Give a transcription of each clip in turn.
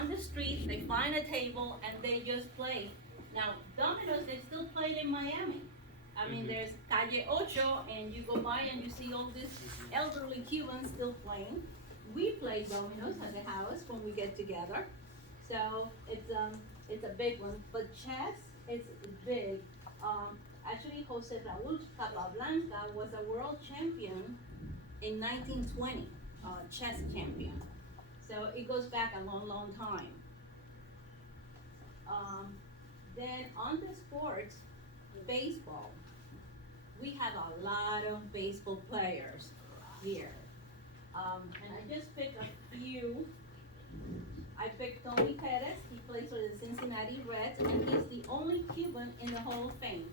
on the street, they find a table, and they just play. Now, dominoes, they still play in Miami. I mean, there's Calle Ocho, and you go by and you see all these elderly Cubans still playing. We play dominoes at the house when we get together. So it's a big one. But chess is big. Actually, Jose Raul Capablanca was a world champion in 1920, chess champion. So it goes back a long, long time. Um, then on the sports, baseball. We have a lot of baseball players here. And I just picked a few. I picked Tony Perez. He plays for the Cincinnati Reds, and he's the only Cuban in the Hall of Fame.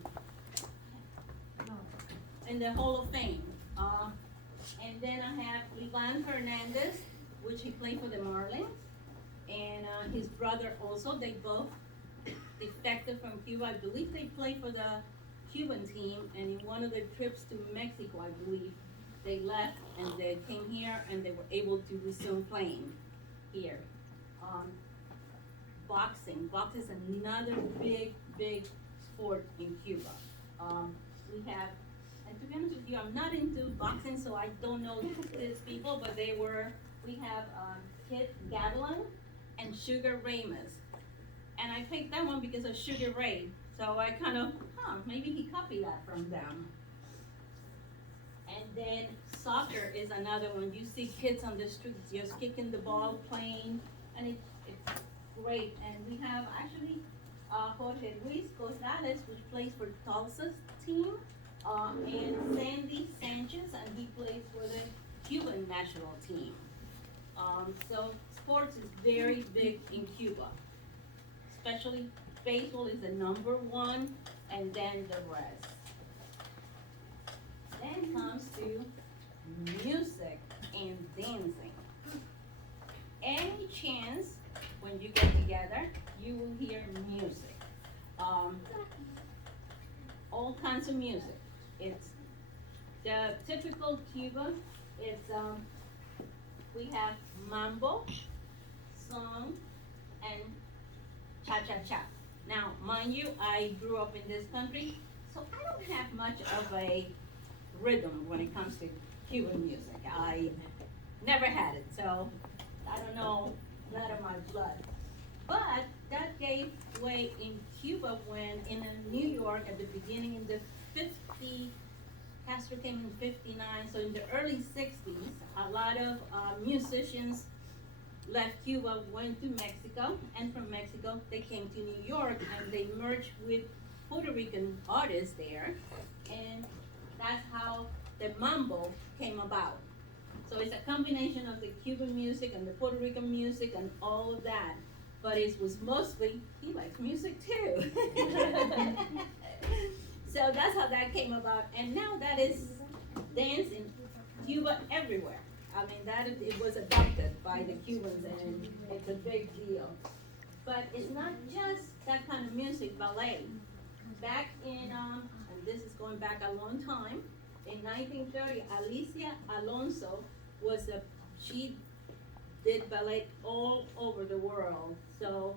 In the Hall of Fame. And then I have Ivan Hernandez, which he played for the Marlins, and his brother also. They both defected from Cuba. I believe they played for the Cuban team, and in one of their trips to Mexico, I believe, they left and they came here and they were able to resume playing here. Boxing. Boxing is another big, big sport in Cuba. We have, and to be honest with you, I'm not into boxing, so I don't know these people, but we have Kit Gavilan and Sugar Ramos. And I picked that one because of Sugar Ray. So I kind of, maybe he copied that from them. And then soccer is another one. You see kids on the streets just kicking the ball, playing, and it's great. And we have actually Jorge Luis Gonzalez, which plays for Tulsa's team, and Sandy Sanchez, and he plays for the Cuban national team. So sports is very big in Cuba. Especially baseball is the number one, and then the rest. Then comes to music and dancing. Any chance when you get together, you will hear music. All kinds of music. It's the typical Cuba. It's we have mambo, song, and cha-cha-cha. Now, mind you, I grew up in this country, so I don't have much of a rhythm when it comes to Cuban music. I never had it, so I don't know, not in my blood. But that gave way in Cuba when in New York at the beginning in the 50s, Castro came in 59, so in the early 60s, a lot of musicians left Cuba, went to Mexico, and from Mexico they came to New York and they merged with Puerto Rican artists there, and that's how the mambo came about. So it's a combination of the Cuban music and the Puerto Rican music and all of that, but it was mostly, he likes music too. So that's how that came about, and now that is dance in Cuba everywhere. I mean, it was adopted by the Cubans, and it's a big deal. But it's not just that kind of music, ballet. Back in, and this is going back a long time, in 1930, Alicia Alonso she did ballet all over the world. So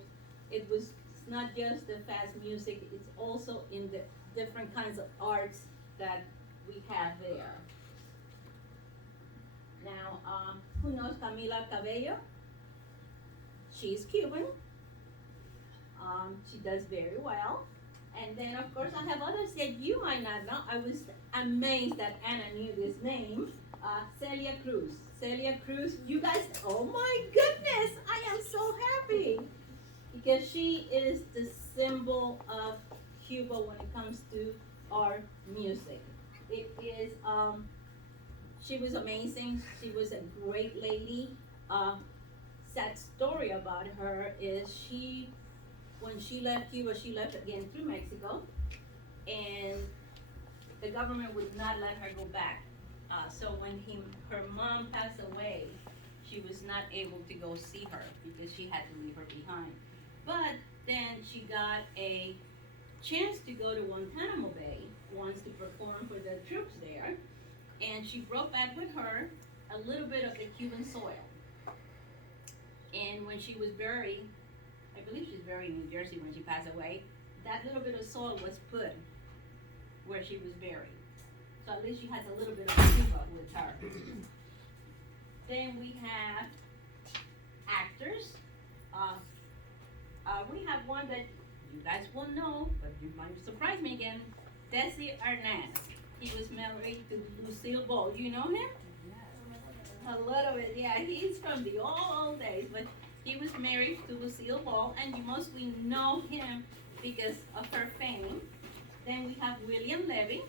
it's not just the fast music, it's also in the different kinds of arts that we have there. Now, who knows Camila Cabello? She's Cuban. She does very well. And then, of course, I have others that you might not know. I was amazed that Anna knew this name. Celia Cruz. Celia Cruz, you guys, oh my goodness, I am so happy. Because she is the symbol of Cuba when it comes to our music. It is, she was amazing. She was a great lady. Sad story about her is when she left Cuba, she left again through Mexico, and the government would not let her go back. So when her mom passed away, she was not able to go see her because she had to leave her behind. But then she got a chance to go to Guantanamo Bay once to perform for the troops there, and she brought back with her a little bit of the Cuban soil. And when she was buried, I believe she's buried in New Jersey when she passed away, that little bit of soil was put where she was buried. So at least she has a little bit of Cuba with her. Then we have actors. We have one that you guys will know, but you might surprise me again. Desi Arnaz. He was married to Lucille Ball. Do you know him? A little bit, yeah. He's from the old days, but he was married to Lucille Ball, and you mostly know him because of her fame. Then we have William Levy,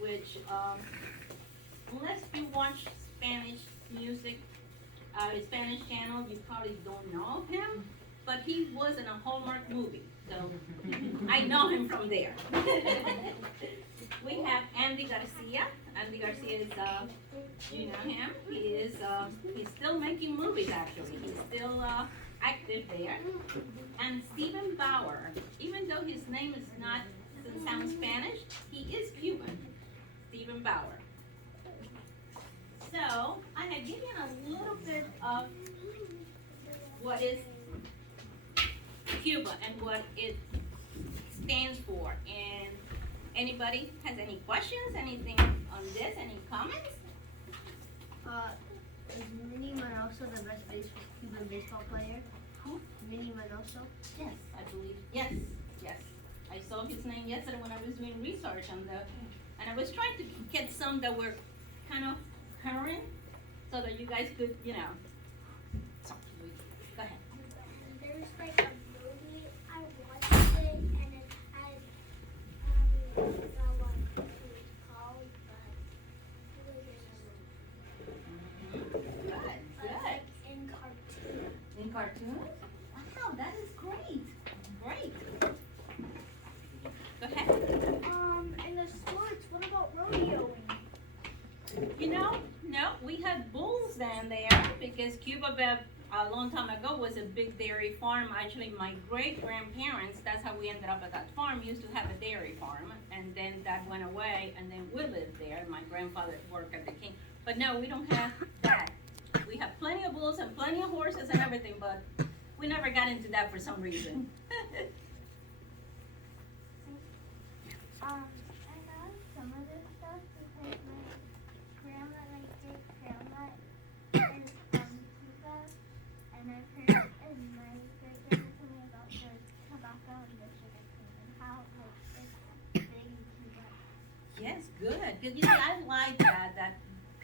which, unless you watch Spanish music, Spanish channel, you probably don't know of him, but he was in a Hallmark movie, so I know him from there. We have Andy Garcia. Andy Garcia is, you know him. He's still making movies actually. He's still active there. And Stephen Bauer, even though his name doesn't sound Spanish, he is Cuban. Stephen Bauer. So I had given a little bit of what is Cuba and what it stands for. And anybody has any questions, anything on this, any comments? Is Minnie Manoso the best Cuban baseball player? Who? Minnie Manoso? Yes, I believe. Yes, yes. I saw his name yesterday when I was doing research on and I was trying to get some that were kind of current so that you guys could, you know. Go ahead. There's like a movie, I watched it, and it had, I forgot what it was called, but it was in a movie. Good, But good. like in cartoon. In cartoons? Wow, that is great. Great. Go ahead. In the sports, what about rodeoing? You know, no, we had bulls down there because Cuba a long time ago was a big dairy farm. Actually, my great grandparents, that's how we ended up at that farm, used to have a dairy farm, and then that went away, and then we lived there. My grandfather worked at the King. But no, we don't have that. We have plenty of bulls and plenty of horses and everything, but we never got into that for some reason. I know some of this stuff because my grandma, my great grandma, is from Cuba, and I've heard and my great grandma told me about the tobacco and the sugar cane and how like it's big in Cuba. Yes, good. Because you see, I like that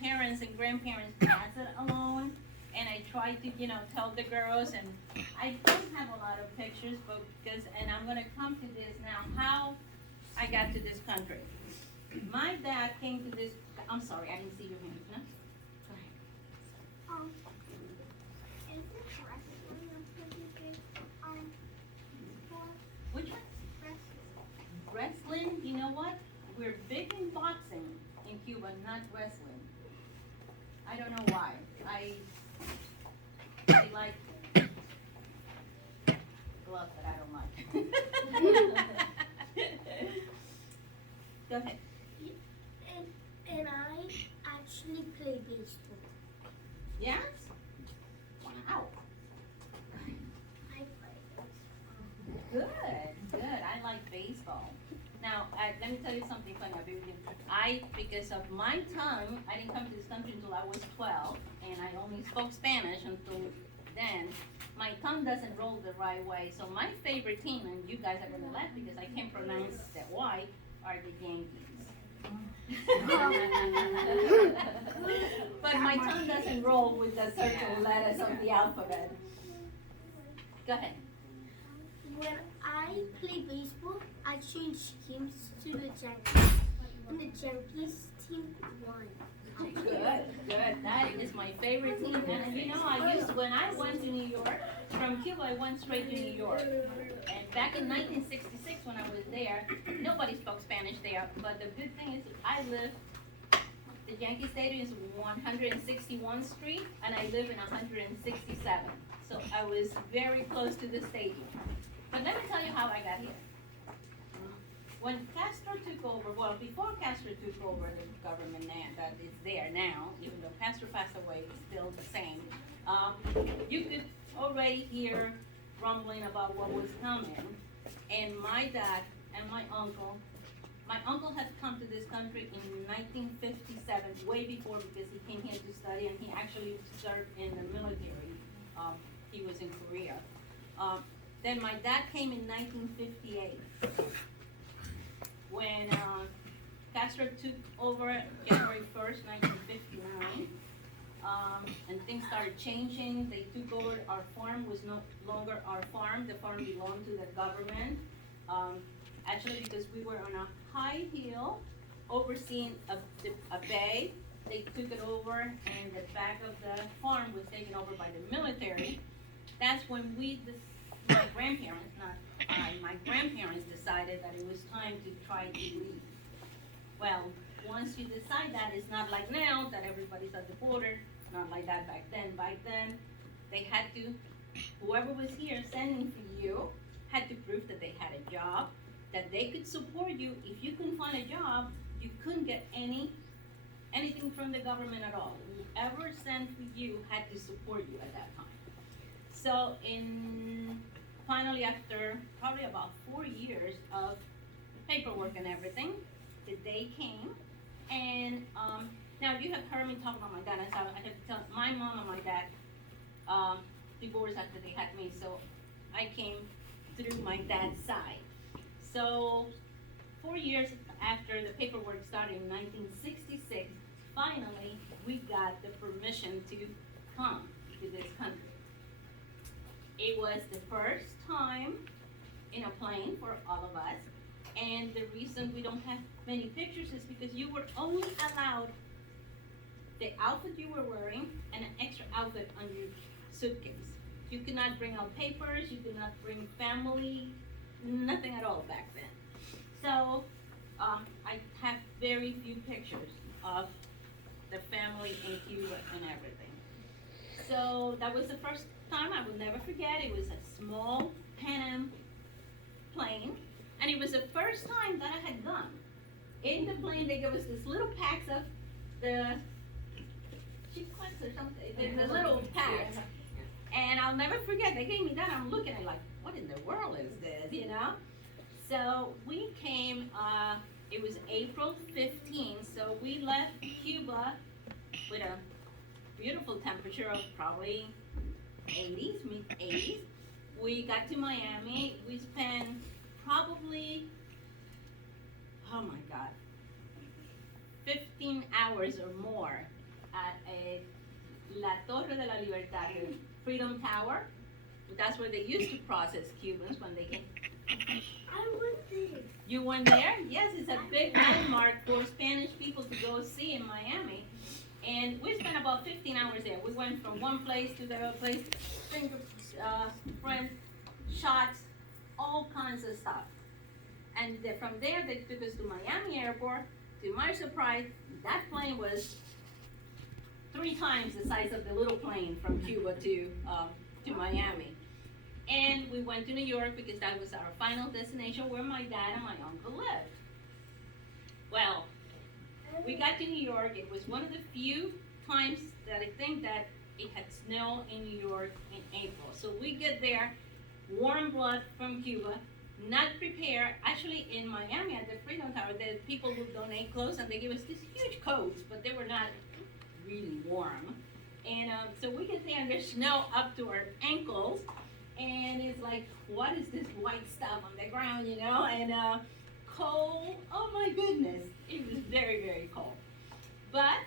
parents and grandparents pass it along, and I try to, you know, tell the girls, and I don't have a lot of pictures, but and I'm gonna come to this now, how I got to this country. My dad came to this, I'm sorry, I didn't see your hand, no? Go ahead. Is this wrestling a pretty big sport? Which one? Wrestling. Wrestling, you know what? We're big in boxing in Cuba, not wrestling. I don't know why. I like gloves that I don't like. Go ahead. And I actually play baseball. Yes? Wow. I play baseball. Good, good. I like baseball. Now, let me tell you something funny. Because of my tongue, I didn't come to this country until I was 12, and I only spoke Spanish until then. My tongue doesn't roll the right way. So my favorite team, and you guys are gonna laugh because I can't pronounce that Y, are the Yankees. But my tongue doesn't roll with the certain letters of the alphabet. Go ahead. When I play baseball, I change teams to the Yankees, and the Yankees team won. Good, good. That is my favorite team. And you know, when I went to New York, from Cuba, I went straight to New York. And back in 1966, when I was there, nobody spoke Spanish there. But the good thing is, the Yankee Stadium is 161st Street, and I live in 167th. So I was very close to the stadium. But let me tell you how I got here. When Castro took over, well, before Castro took over the government that is there now, even though Castro passed away, it's still the same. You could already hear rumbling about what was coming. And my dad and my uncle had come to this country in 1957, way before, because he came here to study and he actually served in the military. He was in Korea. Then my dad came in 1958 when Castro took over January 1st, 1959. And things started changing. They took over our farm, was no longer our farm. The farm belonged to the government. Actually, because we were on a high hill overseeing a bay, they took it over, and the back of the farm was taken over by the military. That's when my grandparents, not I, my grandparents decided that it was time to try to leave. Well, once you decide that, it's not like now that everybody's at the border, not like that back then. Back then, they had to, whoever was here sending for you, had to prove that they had a job, that they could support you. If you couldn't find a job, you couldn't get anything from the government at all. Whoever sent for you had to support you at that time. So finally, after probably about 4 years of paperwork and everything, the day came, and now you have heard me talk about my dad, and so I have to tell my mom and my dad divorced after they had me, so I came through my dad's side. So 4 years after the paperwork started in 1966, finally we got the permission to come to this country. It was the first time in a plane for all of us, and the reason we don't have many pictures is because you were only allowed the outfit you were wearing and an extra outfit on your suitcase. You could not bring out papers, you could not bring family, nothing at all back then. So I have very few pictures of the family in Cuba and everything. So that was the first time I will never forget. It was a small Pan Am plane, and it was the first time that I had gone. In the plane, they gave us this little packs of the chiclets or something, the little packs. And I'll never forget, they gave me that. I'm looking at it like, what in the world is this, you know? So we came, it was April 15th, so we left Cuba with a beautiful temperature of probably 80s, mid-80s. We got to Miami. We spent probably, oh my God, 15 hours or more at La Torre de la Libertad, the Freedom Tower. That's where they used to process Cubans when they came. I went there. You went there? Yes, it's a big landmark for Spanish people to go see in Miami. And we spent about 15 hours there. We went from one place to the other place, fingerprint, shots, all kinds of stuff. And from there, they took us to Miami Airport. To my surprise, that plane was 3 times the size of the little plane from Cuba to Miami. And we went to New York because that was our final destination where my dad and my uncle lived. Well, we got to New York. It was one of the few times that I think that it had snow in New York in April. So we get there, warm blood from Cuba, not prepared. Actually, in Miami at the Freedom Tower, the people would donate clothes and they give us these huge coats, but they were not really warm. And so we get there and there's snow up to our ankles. And it's like, what is this white stuff on the ground, you know? And cold, oh my goodness. It was very, very cold. But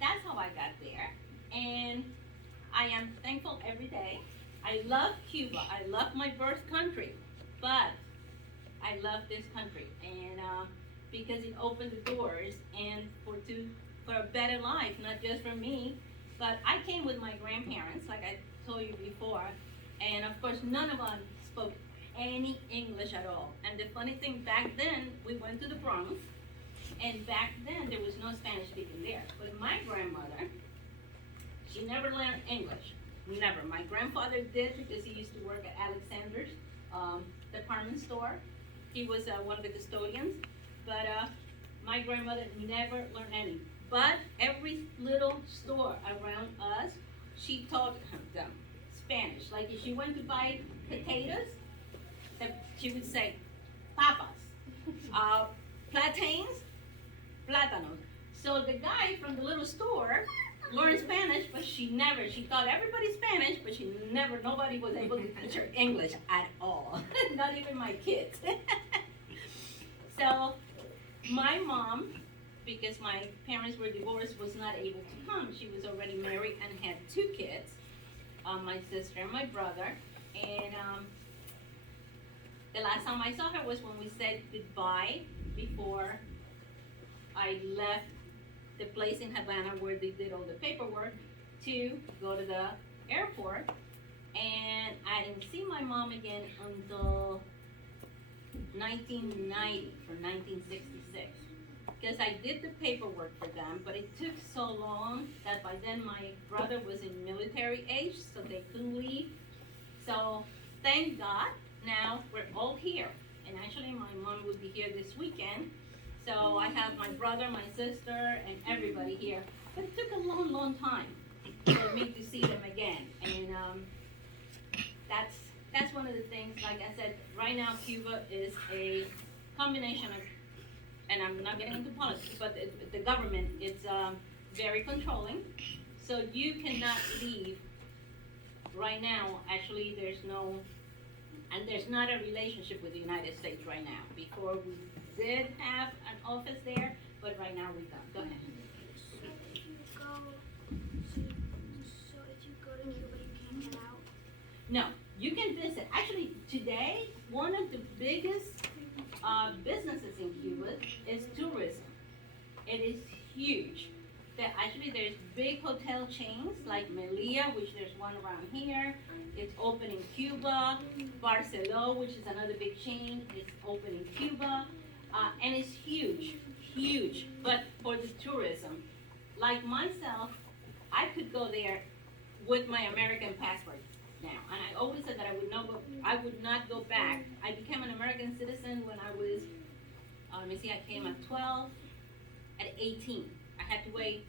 that's how I got there. And I am thankful every day. I love Cuba. I love my birth country. But I love this country. And because it opened the doors and for a better life, not just for me. But I came with my grandparents, like I told you before. And of course, none of them spoke any English at all. And the funny thing, back then, we went to the Bronx, and back then, there was no Spanish speaking there. But my grandmother, she never learned English. Never. My grandfather did because he used to work at Alexander's department store. He was one of the custodians. But my grandmother never learned any. But every little store around us, she taught them Spanish. Like if she went to buy potatoes, she would say papas. Plantains, plátanos. So the guy from the little store learned Spanish, but she thought everybody Spanish, but nobody was able to teach her English at all. Not even my kids. So my mom, because my parents were divorced, was not able to come. She was already married and had 2 kids, my sister and my brother. And the last time I saw her was when we said goodbye before I left the place in Havana where they did all the paperwork to go to the airport. And I didn't see my mom again until 1990 for 1966. Because I did the paperwork for them, but it took so long that by then my brother was in military age, so they couldn't leave. So thank God, now we're all here. And actually my mom will be here this weekend. So I have my brother, my sister, and everybody here. But it took a long, long time for me to see them again. And that's one of the things, like I said, right now Cuba is a combination of, and I'm not getting into politics, but the government is very controlling. So you cannot leave right now. Actually, there's not a relationship with the United States right now. Before we did have an office there, but right now we don't. Go ahead. So if you go to Cuba, you can't get out? No, you can visit. Actually, today, one of the biggest businesses in Cuba is tourism. It is huge. There's big hotel chains like Melia, which there's one around here. It's open in Cuba. Barcelona, which is another big chain, is open in Cuba. And it's huge, huge. But for the tourism, like myself, I could go there with my American passport now. And I always said that I would not go back. I became an American citizen when I was, I came at 12, at 18. I had to wait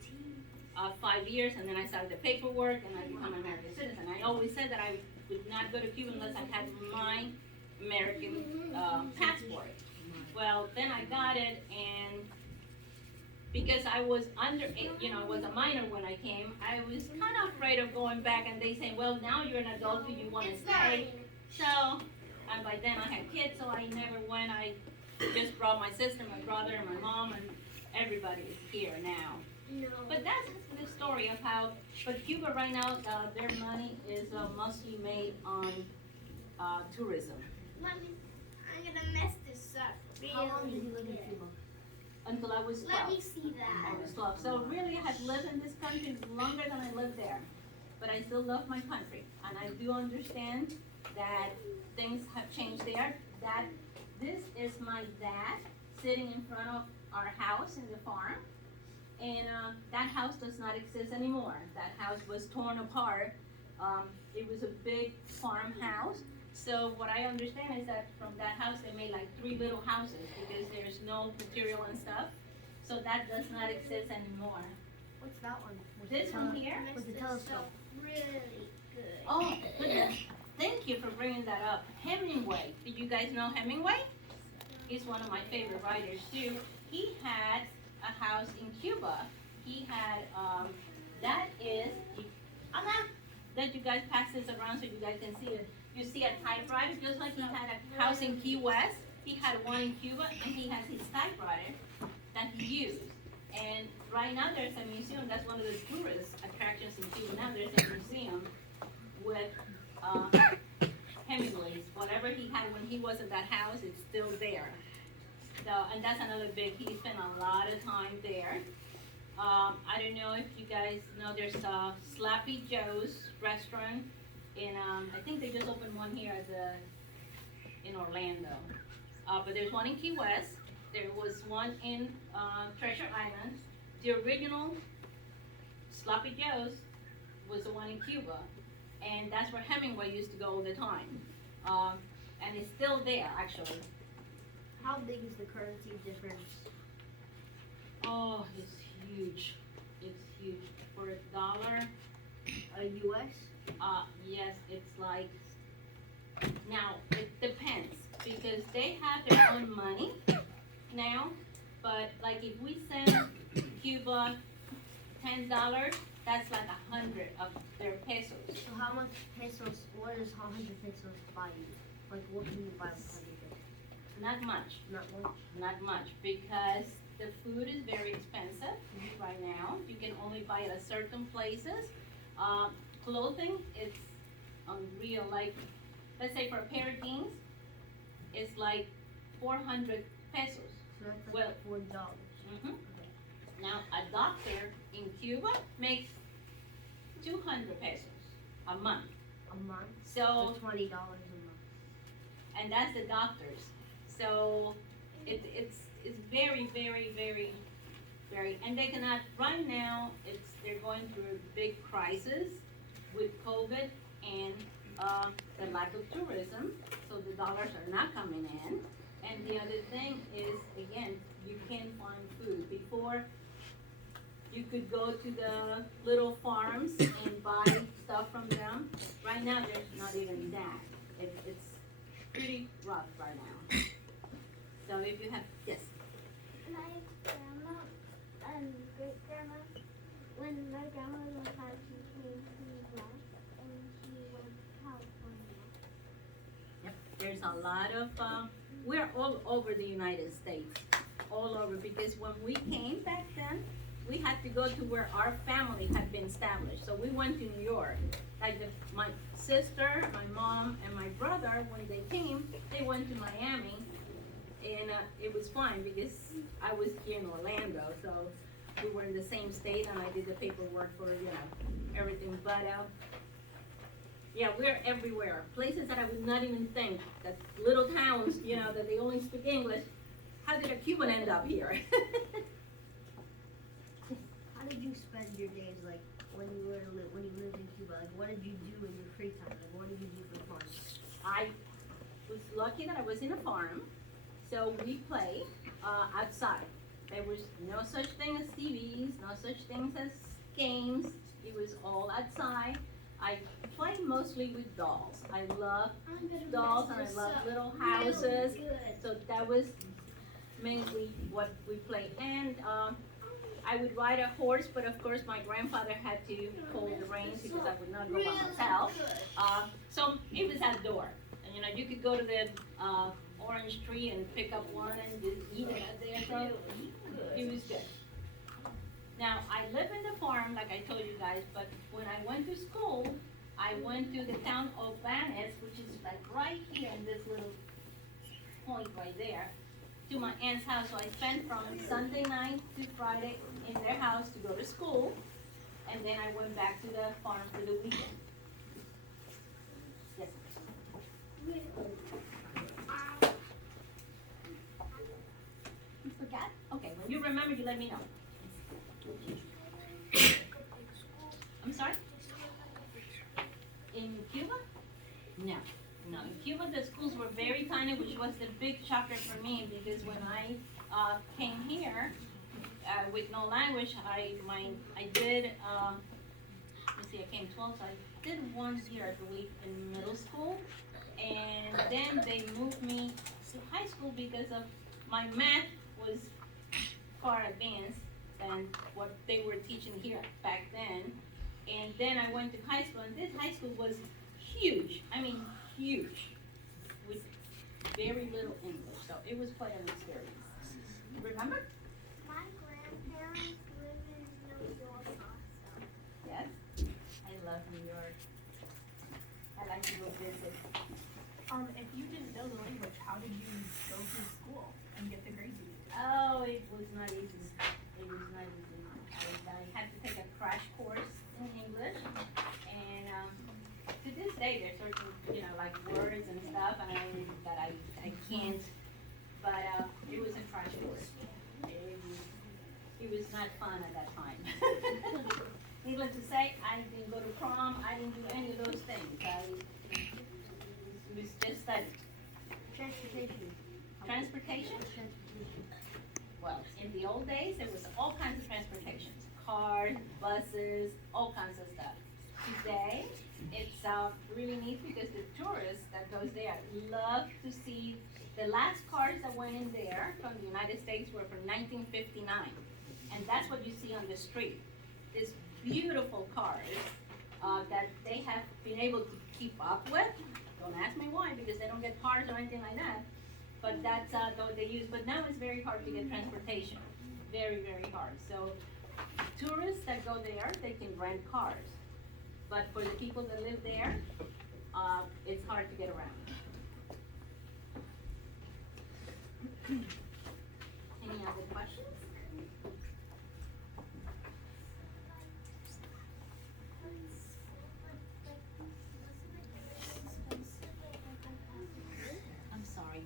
5 years, and then I started the paperwork, and I became an American citizen. I always said that I would not go to Cuba unless I had my American passport. Well, then I got it, and because I was I was a minor when I came, I was kind of afraid of going back, and they say, well, now you're an adult, do you want to stay? So, and by then I had kids, so I never went. I just brought my sister, my brother, and my mom, and everybody is here now. No. But that's the story of how, but Cuba right now, their money is mostly made on tourism. Mommy, I'm gonna mess this up. Really How long did you live in good. Cuba? Until I was 12. Let me see that. I was 12. So really, I have lived in this country longer than I lived there. But I still love my country. And I do understand that things have changed there. This is my dad sitting in front of our house in the farm. And that house does not exist anymore. That house was torn apart. It was a big farmhouse. So what I understand is that from that house they made like 3 little houses because there's no material and stuff. So that does not exist anymore. What's that one? This one here? With the telescope. Really good. Oh, goodness. Thank you for bringing that up. Hemingway. Did you guys know Hemingway? He's one of my favorite writers too. He had a house in Cuba. He had, that is, I'm not let you guys pass this around so you guys can see it. You see a typewriter, just like he had a house in Key West. He had one in Cuba, and he has his typewriter that he used. And right now there's a museum. That's one of the tourist attractions in Cuba. Now there's a museum with Hemingway's. Whatever he had when he was at that house, it's still there. So, and that's another big. He spent a lot of time there. I don't know if you guys know there's a Slappy Joe's restaurant in I think they just opened one here in Orlando. But there's one in Key West. There was one in Treasure Island. The original Sloppy Joe's was the one in Cuba, and that's where Hemingway used to go all the time. And it's still there, actually. How big is the currency difference? Oh, it's huge. It's huge. For $1, US? Yes, it's like, now, it depends, because they have their own money now, but like if we send Cuba $10, that's like 100 of their pesos. So how much pesos, what is 100 pesos buy you? Like what can you buy with 100 pesos? Not much, Not much. not much, because the food is very expensive right now. You can only buy it at certain places. Clothing, it's unreal. Like, let's say for a pair of jeans, it's like 400 pesos. So that's like Well, $40. hmm Now, a doctor in Cuba makes 200 pesos a month. A month? So, So $20 a month. and that's the doctors. So, it's very, very, very, very, and they cannot, right now, they're going through a big crisis with COVID and, the lack of tourism, so the dollars are not coming in. And the other thing is, again, you can't find food. Before, you could go to the little farms and buy stuff from them. Right now, there's not even that. It's pretty rough right now. So if you have, yes, My grandma and great grandma, when my grandma was alive, she came to the West and she went to California. yep, there's a lot of, we're all over the United States, all over, because when we came back then, we had to go to where our family had been established. So we went to New York. Like my sister, my mom, and my brother, when they came, they went to Miami, and it was fine because I was here in Orlando, so we were in the same state, and I did the paperwork for everything. But yeah, we're everywhere. Places that I would not even think, that little towns, that they only speak English. How did a Cuban end up here? How did you spend your days, like, when you lived in Cuba? Like, what did you do in your free time? Like, what did you do for fun? I was lucky that I was in a farm, so we played outside. There was no such thing as TVs, no such things as games. It was all outside. I played mostly with dolls. I love dolls and I love little houses. So that was mainly what we played. And I would ride a horse, but of course my grandfather had to hold the reins because I would not go by myself. So it was outdoor. And you could go to the orange tree and pick up one and just eat it out there. So it was good. Now, I live in the farm, like I told you guys, but when I went to school, I went to the town of Vanes, which is like right here in this little point right there, to my aunt's house. So I spent from Sunday night to Friday in their house to go to school, and then I went back to the farm for the weekend. Yes. You forgot? Okay, when you remember, you let me know. I'm sorry? In Cuba? No. No, in Cuba the schools were very tiny, which was the big shocker for me because when I came here with no language, I did, let's see, I came 12, so I did 1 year, I believe, in middle school, and then they moved me to high school because of my math was far advanced than what they were teaching here back then. And then I went to high school, and this high school was huge. I mean, huge, with very little English. So it was quite an experience. Remember? My grandparents live in New York also. Yes. I love New York. I like to go visit. If you didn't know the language, how did you go to school and get the grades you did? Oh, it was not easy. It was not easy. I had to take a crash course in English, and to this day, there's certain, like words and stuff, and I can't. But it was a crash course. It was not fun at that time. Needless to say, I didn't go to prom. I didn't do any of those things. It was just study. Transportation. Transportation? Transportation. Well, in the old days, there was all kinds of transportation. Cars, buses, all kinds of stuff. Today, it's really neat because the tourists that goes there love to see the last cars that went in there from the United States were from 1959, and that's what you see on the street. These beautiful cars that they have been able to keep up with. Don't ask me why, because they don't get cars or anything like that. But that's what they use. But now it's very hard to get transportation. Very, very hard. So tourists that go there, they can rent cars. But for the people that live there, it's hard to get around. Any other questions? I'm sorry.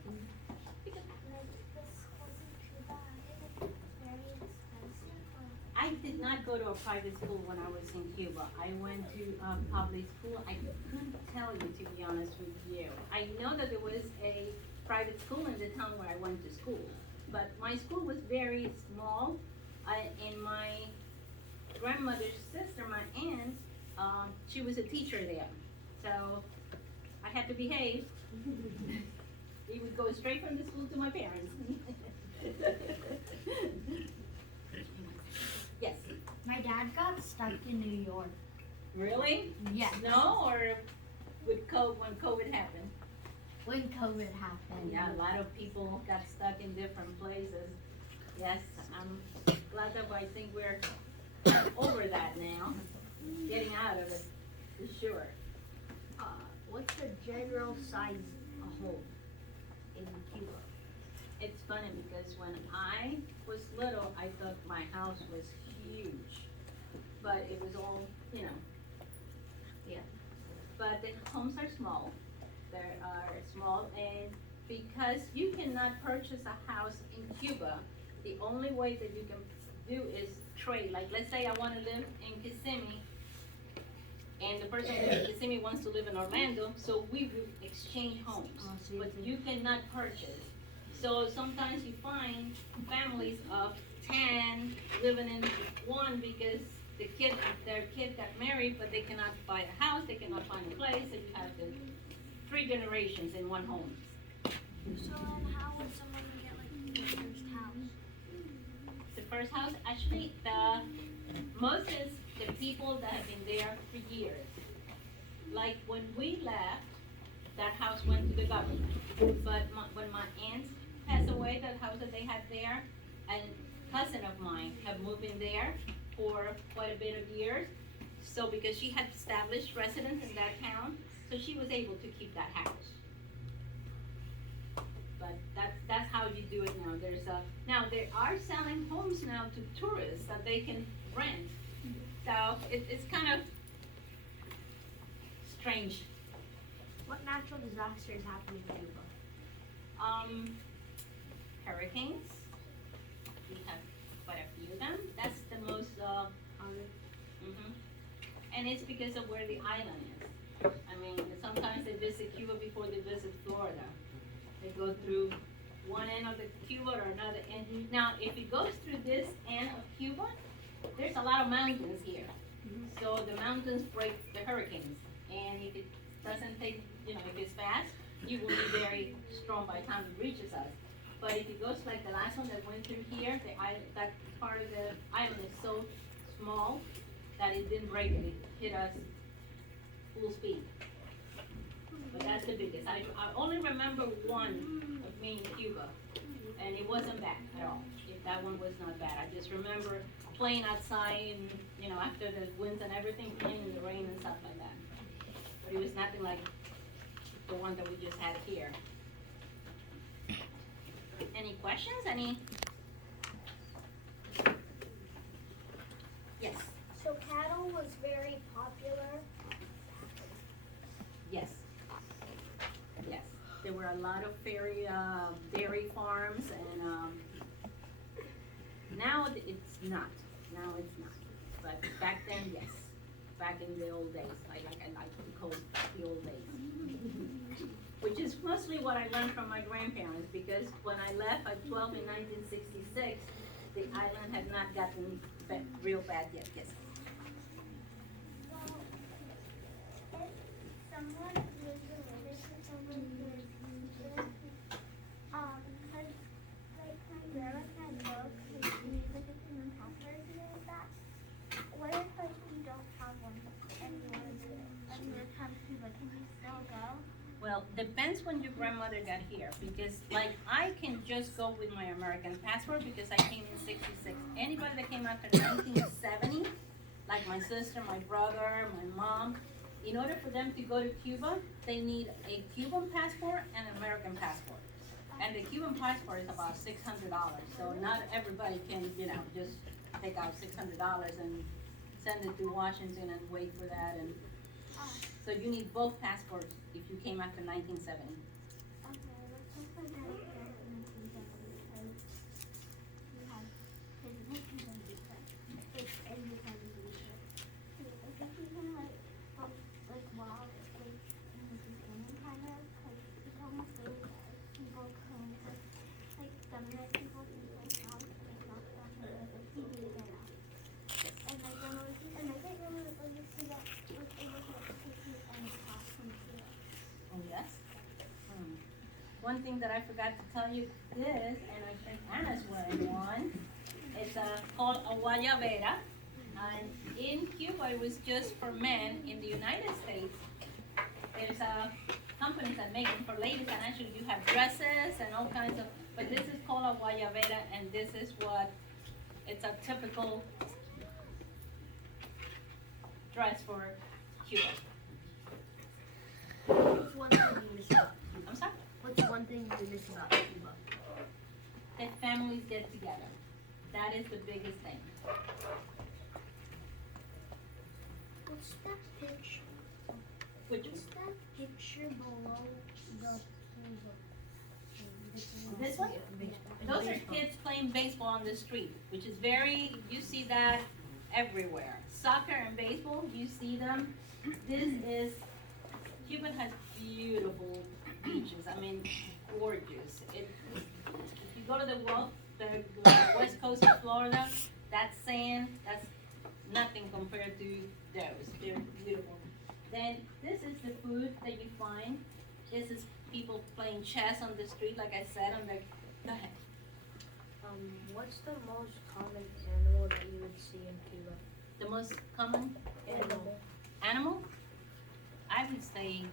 I did not go to a private school when I was in Cuba. I went to public school. I couldn't tell you, to be honest with you. I know that there was a private school in the town where I went to school, but my school was very small. And my grandmother's sister, my aunt, she was a teacher there, so I had to behave. We would go straight from the school to my parents. Yes. My dad got stuck in New York. Really? Yes. Snow or with when COVID happened? When COVID happened. Yeah, a lot of people got stuck in different places. Yes, I'm glad that I think we're over that now, getting out of it, for sure. What's the general size of home in Cuba? It's funny because when I was little, I thought my house was huge, but it was all, you know. Yeah. But the homes are small. They are small, and because you cannot purchase a house in Cuba, the only way that you can do is trade. Like, let's say I want to live in Kissimmee, and the person who lives in Kissimmee wants to live in Orlando, so we would exchange homes. But you cannot purchase. So sometimes you find families of 10 living in one because their kid got married, but they cannot buy a house, they cannot find a place, and you have 3 generations in one home. So then how would someone get like the first house? The first house, actually, most is the people that have been there for years. Like when we left, that house went to the government. But when my aunt passed away, that house that they had there, and cousin of mine have moved in there for quite a bit of years. So because she had established residence in that town, so she was able to keep that house. But that's how you do it now. Now they are selling homes now to tourists that they can rent. So it's kind of strange. What natural disasters happen in Cuba? Hurricanes. We have quite a few of them. That's the most and it's because of where the island is. I mean, sometimes they visit Cuba before they visit Florida. They go through one end of the Cuba or another end. Now, if it goes through this end of Cuba, there's a lot of mountains here. So the mountains break the hurricanes. And if it doesn't take, if it's fast, you will be very strong by the time it reaches us. But if it goes like the last one that went through here, the island, that part of the island is so small that it didn't break it. It hit us full speed. But that's the biggest. I only remember one of me in Cuba, and it wasn't bad at all. That one was not bad. I just remember playing outside, and after the winds and everything, playing in the rain and stuff like that. But it was nothing like the one that we just had here. Any questions? Yes. So cattle was very popular. Yes. Yes. There were a lot of dairy farms, and now it's not. Now it's not. But back then, yes. Back in the old days, I like to call it the old days. Which is mostly what I learned from my grandparents, because when I left at 12 in 1966, the island had not gotten real bad yet. Yes. Well, if someone was related to someone who was because like my grandma can't look because she needs like a human password to do that. What if like you don't have one and you want to do it and you're come to Cuba, can you still go? Well, depends when your grandmother got here, because like I can just go with my American passport because I came in '66. Anybody that came after 1970, like my sister, my brother, my mom, in order for them to go to Cuba, they need a Cuban passport and an American passport. And the Cuban passport is about $600, so not everybody can, just take out $600 and send it to Washington and wait for that. And so you need both passports if you came after 1970. Okay, let's hope my dad is there in 1970 because we have his 1970 visa. It's independent visa. I think we can like wow, like in the beginning kind of, because it's almost like people come like government people can like out and like knock down like he did get out. And like and I think grandma was able to get was able to get pictures and talk from here. Oh, yes? One thing that I forgot to tell you is, and I think Anna's wearing one, it's called a guayabera. And in Cuba, it was just for men. In the United States, there's companies that make them for ladies, and actually you have dresses and all kinds of, but this is called a guayabera, and this is it's a typical dress for Cuba. What's one thing you miss about Cuba? I'm sorry? What's one thing you miss about Cuba? That families get together. That is the biggest thing. What's that picture? Which What's that picture below the This one? Those are kids playing baseball on the street, which is you see that everywhere. Soccer and baseball, you see them. Cuba has beautiful beaches. I mean, gorgeous. If you go to the west coast of Florida, that sand, that's nothing compared to those. They're beautiful. Then this is the food that you find. This is people playing chess on the street, like I said. Go ahead. What's the most common animal that you would see in Cuba? The most common animal? I would say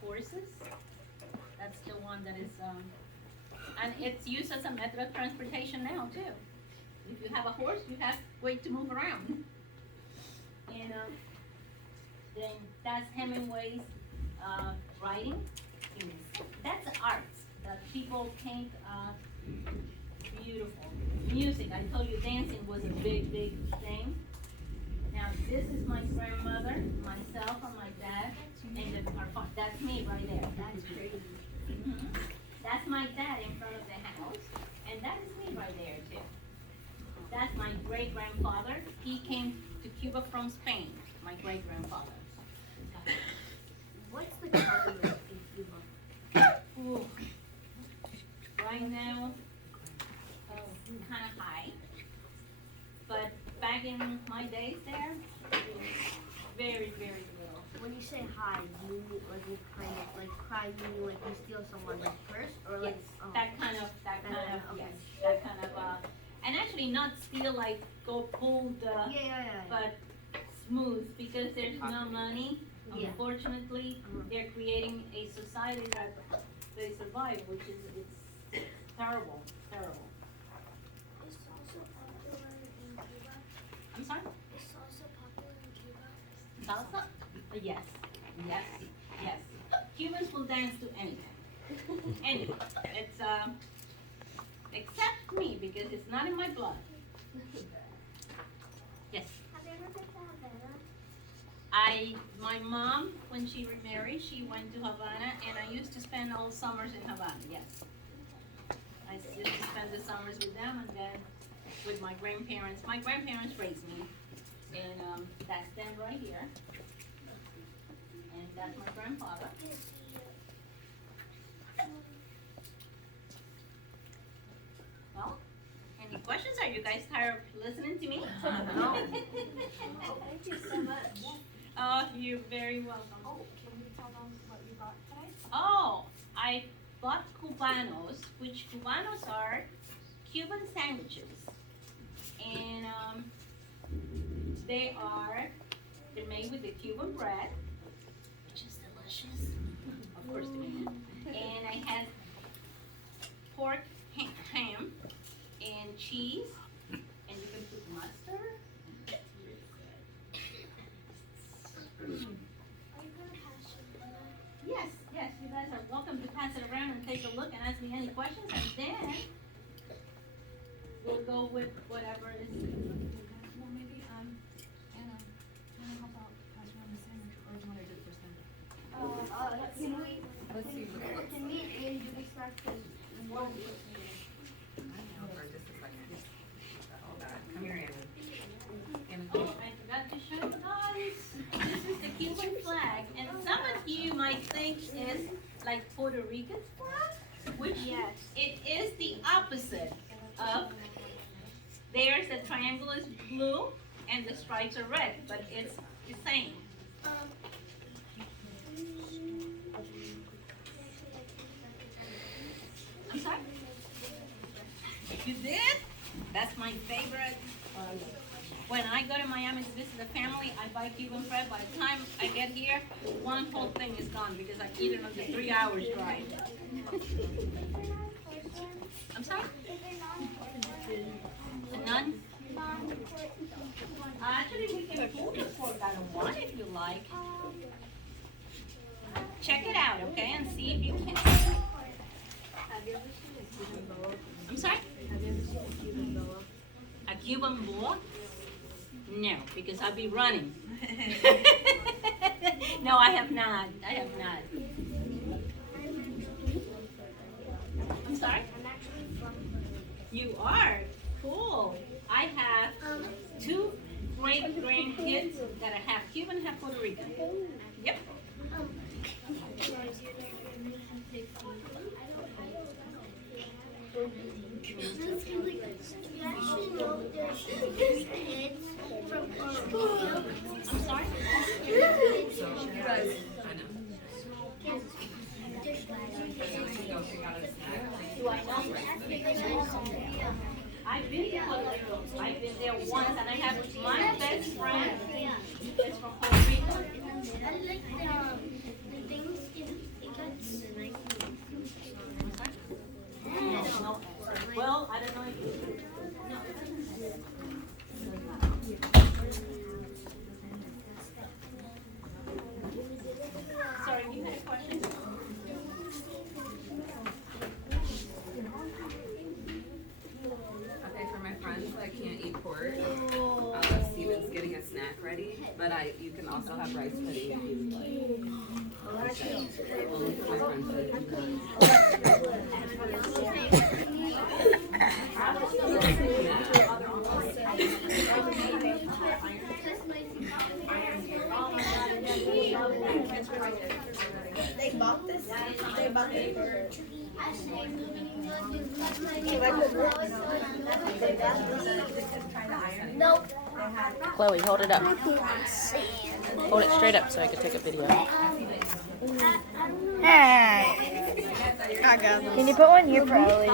horses. That's the one that is, and it's used as a method of transportation now too. If you have a horse, you have way to move around. And then that's Hemingway's writing. That's art that people paint. Beautiful music. I told you dancing was a big thing. Now this is my grandmother, myself, and my dad, and that's me right there. That's crazy. That's my dad in front of the house, and that is me right there too. That's my great grandfather. He came to Cuba from Spain. My great grandfather. What's the climate in Cuba? Ooh. Right now, kind of high, but back in my days there, it was very little. When you say high, do you mean like what kind of like crime? Meaning like you steal someone's like purse or like Yes, that kind of, okay. yes, that kind of, and actually not steal like go pull the, Yeah. but smooth, because there's no money. Yeah. Unfortunately, they're creating a society that they survive, which is it's terrible. It's also popular in Cuba. I'm sorry. It's also popular in Cuba. Salsa? Yes. Cubans will dance to anything. Anything. It's except me, because it's not in my blood. Yes. Have you ever been to Havana? My mom, when she remarried, she went to Havana, and I used to spend all summers in Havana, yes. I used to spend the summers with them, and then with my grandparents. My grandparents raised me, and that's them right here. And that's my grandfather. Well, any questions? Are you guys tired of listening to me? No. Thank you so much. Oh, you're very welcome. Oh, I bought cubanos, which cubanos are Cuban sandwiches. And they're made with the Cuban bread, which is delicious. Of course they are. And I had pork ham and cheese, and you can put mustard. Yes, yes, you guys are welcome to pass it around and take a look and ask me any questions, and then we'll go with whatever is. Well, maybe, Anna, how about pass around the sandwich, or do you want to do it first then? Let's see. Can me and Anne do this last? One. Come here, Anna. Oh, I forgot to show you guys. This is the Cuban flag, and some of you might think it's like Puerto Rican's flag, which it is the opposite of. There's the triangle is blue and the stripes are red, but it's the same. I'm sorry? You did? That's my favorite. When I go to Miami to visit the family, I buy Cuban bread. By the time I get here, one whole thing is gone because I eat it on the 3 hours drive. I'm sorry? None? Actually, we can pull the pork out of one if you like. Check it out, okay, and see if you can. I'm sorry? Have you ever seen a Cuban boa? A Cuban boa? No, because I'll be running. No, I have not. I have not. I'm sorry? I'm actually from. You are? Cool. I have two great grandkids that are half Cuban, half Puerto Rican. Yep. You actually know there's kids from I'm sorry? Do I know? I've been to Puerto Rico. I've been there once, and I have my best friend is from Puerto Rico. I like the things it gets. No. Well, I don't know if you. No. Sorry, you had a question? Okay, for my friends that can't eat pork, Steven's getting a snack ready, but you can also have rice ready if you would like. Only for my friends that do They bought this. They bought it for. Nope. Chloe, hold it up. Hold it straight up so I can take a video. Hey. I got this. Can you put one here, probably?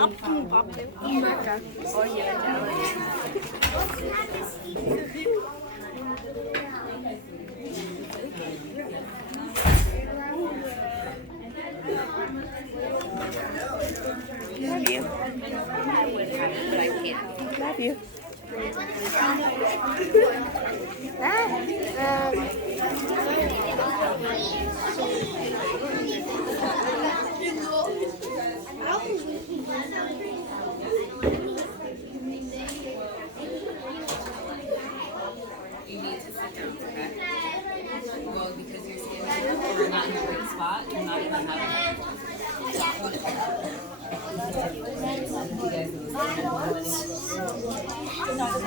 Love you. Love you. You need to sit down, okay? Well, because you're standing or not in the right spot, you're not even having. You guys